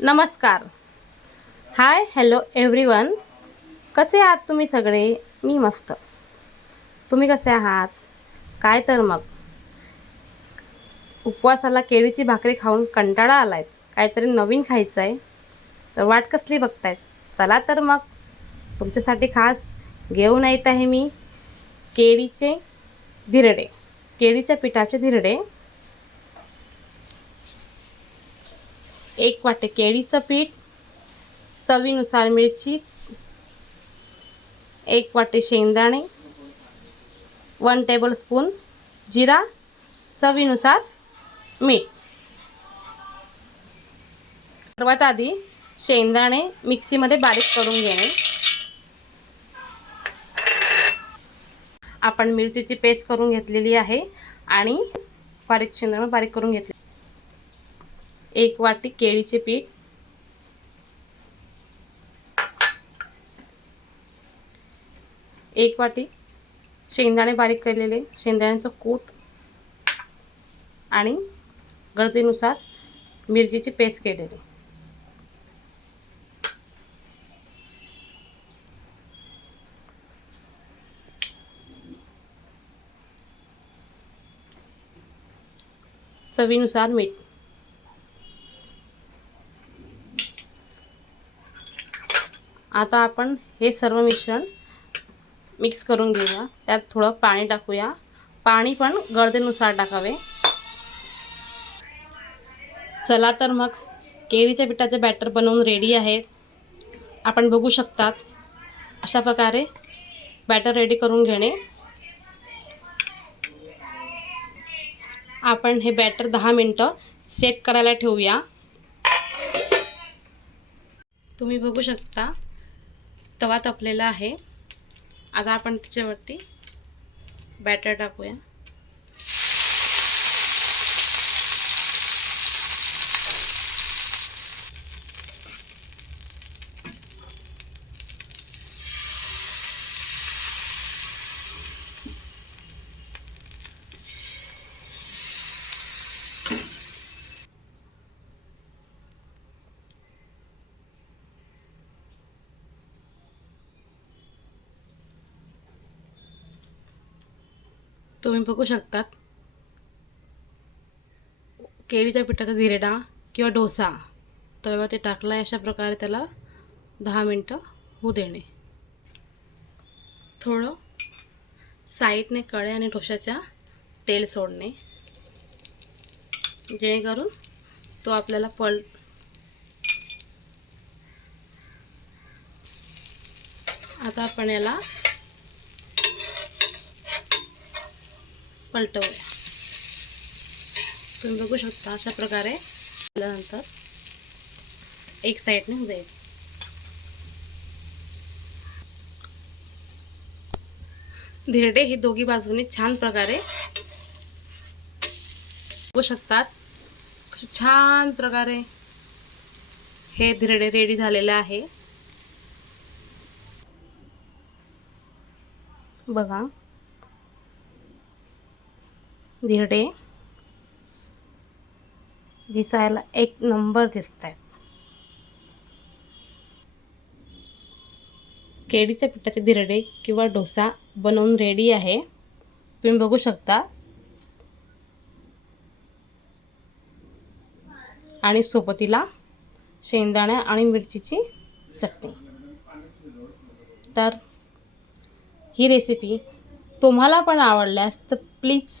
नमस्कार. Hi hello everyone कसे आहात तुम्ही सगळे? मी मस्त. तुम्ही कसे आहात? काय तर मग. उपवासाला केळीची भाकरी खाऊन कंटाळा आलाय. काहीतरी नवीन खायचं आहे तर वाट कसली बघतायत? चला तर मग. तुमच्यासाठी खास घेऊन येत आहे मी केळीचे धिरडे. केळीच्या पिठाचे धिरडे. एक वाटे केळीचं पीठ चवीनुसार मिरची एक वाटे शेंगदाणे वन टेबल स्पून जिरा चवीनुसार मीठ. सर्वात आधी शेंगदाणे मिक्सीमध्ये बारीक करून घेणे. आपण मिरचीची पेस्ट करून घेतलेली आहे आणि बारीक शेंगदाणे बारीक करून घेतले. एक वाटी केळीचे पीठ. एक वाटी शेंगदाणे बारीक केलेले शेंगदाण्याचं कूट आणि गरजेनुसार मिरचीची पेस्ट केलेली. चवीनुसार मीठ. आता आपण हे सर्व मिश्रण मिक्स करून घेऊया. त्यात थोडं पाणी टाकूया. पाणी पण गरजेनुसार टाकावे. चला तर मग केळीच्या पिठाचे बॅटर बनवून रेडी आहेत. आपण बघू शकतात अशा प्रकारे बॅटर रेडी करून घेणे. आपण हे बॅटर दहा मिनटं सेट करायला ठेवूया. तुम्ही बघू शकता तवा तपलेला आहे. आता आपण त्याच्यावरती बॅटर टाकूया. तुम्ही बघू शकतात केळीच्या पिठाचा धिरडा किंवा डोसा. तव्यावर ते टाकला आहे अशा प्रकारे त्याला दहा मिनटं होऊ देणे. थोडं साईडने कळे आणि डोशाच्या तेल सोडणे. जेणेकरून तो आपल्याला पल आता आपण याला पलटवूया. तुम्ही बघू शकता अशा प्रकारे झाल्यानंतर एक साईडने होऊ धिरडे हे दोघी बाजूने छान प्रकारे बघू शकतात. छान प्रकारे हे धिरडे रेडी झालेले आहे. बघा. धिरडे दिसायला एक नंबर दिसत आहेत केळीच्या पिठाचे धिरडे किंवा डोसा बनवून रेडी आहे. तुम्ही बघू शकता. आणि सोबतीला शेंगदाण्या आणि मिरचीची चटणी. तर ही रेसिपी तुम्हाला पण आवडल्यास तर प्लीज